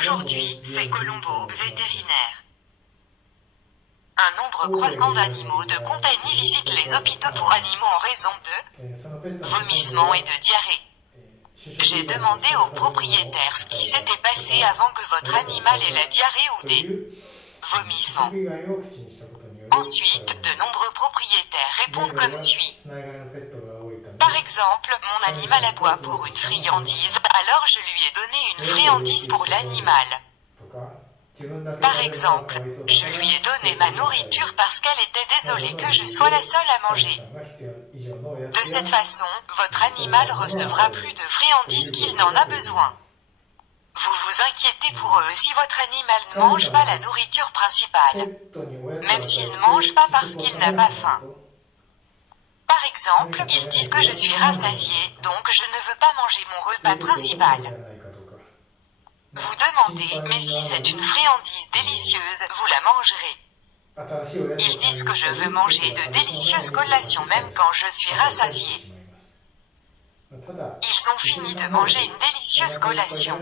Aujourd'hui, c'est Colombo, vétérinaire. Un nombre croissant d'animaux de compagnie visitent les hôpitaux pour animaux en raison de vomissements et de diarrhée. J'ai demandé au propriétaire ce qui s'était passé avant que votre animal ait la diarrhée ou des vomissements. Ensuite, de nombreux propriétaires répondent comme suit. Par exemple, mon animal aboie pour une friandise, alors je lui ai donné une friandise pour l'animal. Par exemple, je lui ai donné ma nourriture parce qu'elle était désolée que je sois la seule à manger. De cette façon, votre animal recevra plus de friandises qu'il n'en a besoin. Vous vous inquiétez pour eux si votre animal ne mange pas la nourriture principale, même s'il ne mange pas parce qu'il n'a pas faim. Par exemple, ils disent que je suis rassasié, donc je ne veux pas manger mon repas principal. Vous demandez, mais si c'est une friandise délicieuse, vous la mangerez. Ils disent que je veux manger de délicieuses collations même quand je suis rassasié. Ils ont fini de manger une délicieuse collation.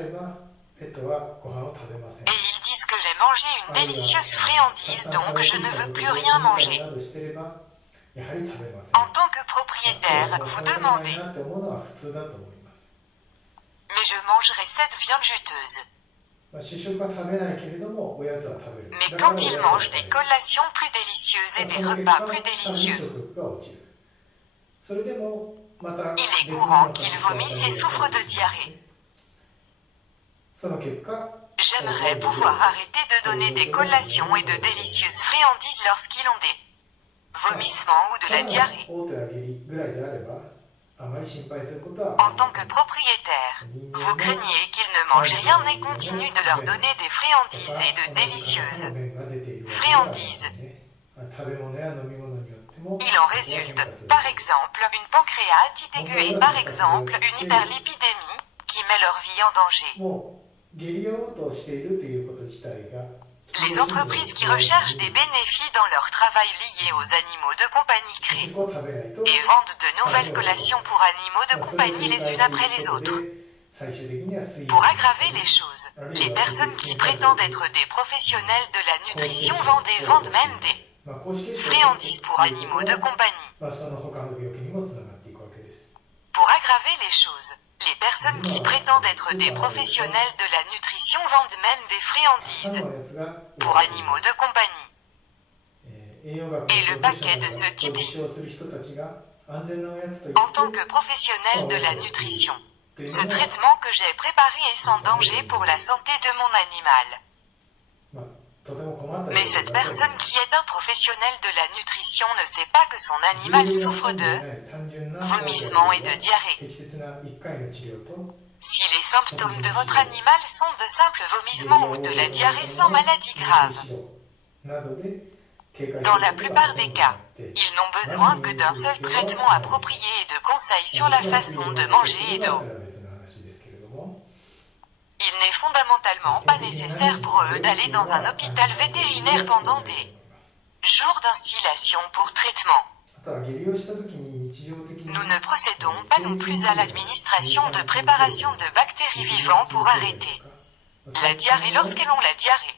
Et ils disent que j'ai mangé une délicieuse friandise, donc je ne veux plus rien manger. En tant que propriétaire, vous demandez, mais je mangerai cette viande juteuse. Mais quand ils mangent des collations plus délicieuses et des repas plus délicieux, il est courant qu'ils vomissent et souffrent de diarrhée. J'aimerais pouvoir arrêter de donner des collations et de délicieuses friandises lorsqu'ils ont des vomissements ou de la diarrhée. En tant que propriétaire, vous craignez qu'ils ne mangent rien et continuent de leur donner des friandises et de délicieuses friandises. Il en résulte, par exemple, une pancréatite aiguë et par exemple une hyperlipidémie qui met leur vie en danger. Les entreprises qui recherchent des bénéfices dans leur travail lié aux animaux de compagnie créent et vendent de nouvelles collations pour animaux de compagnie les unes après les autres. Pour aggraver les choses, les personnes qui prétendent être des professionnels de la nutrition vendent même des friandises pour animaux de compagnie. Pour aggraver les choses, les personnes qui prétendent être des professionnels de la nutrition vendent même des friandises pour animaux de compagnie. Et le paquet de ce type dit, en tant que professionnel de la nutrition, ce traitement que j'ai préparé est sans danger pour la santé de mon animal. Mais cette personne qui est un professionnel de la nutrition ne sait pas que son animal souffre de vomissements et de diarrhée. Si les symptômes de votre animal sont de simples vomissements ou de la diarrhée sans maladie grave, dans la plupart des cas, ils n'ont besoin que d'un seul traitement approprié et de conseils sur la façon de manger et d'eau. Il n'est fondamentalement pas nécessaire pour eux d'aller dans un hôpital vétérinaire pendant des jours d'instillation pour traitement. Nous ne procédons pas non plus à l'administration de préparation de bactéries vivantes pour arrêter la diarrhée lorsqu'elles ont la diarrhée.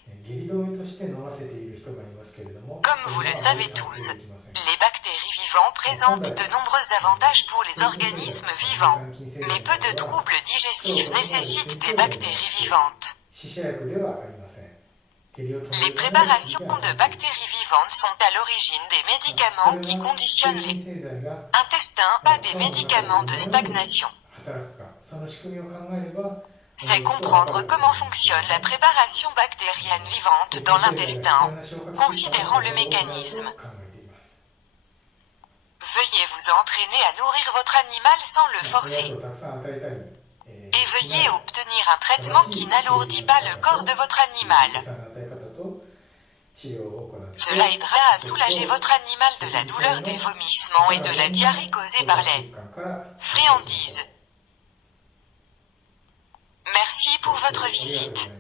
Comme vous le savez tous, les bactéries vivantes présentent de nombreux avantages pour les organismes vivants, mais peu de troubles digestifs nécessitent des bactéries vivantes. Les préparations de bactéries vivantes sont à l'origine des médicaments qui conditionnent les intestins, pas des médicaments de stagnation. C'est comprendre comment fonctionne la préparation bactérienne vivante dans l'intestin, considérant le mécanisme. Veuillez vous entraîner à nourrir votre animal sans le forcer. Et veuillez obtenir un traitement qui n'alourdit pas le corps de votre animal. Cela aidera à soulager votre animal de la douleur des vomissements et de la diarrhée causée par les friandises. Merci pour votre visite.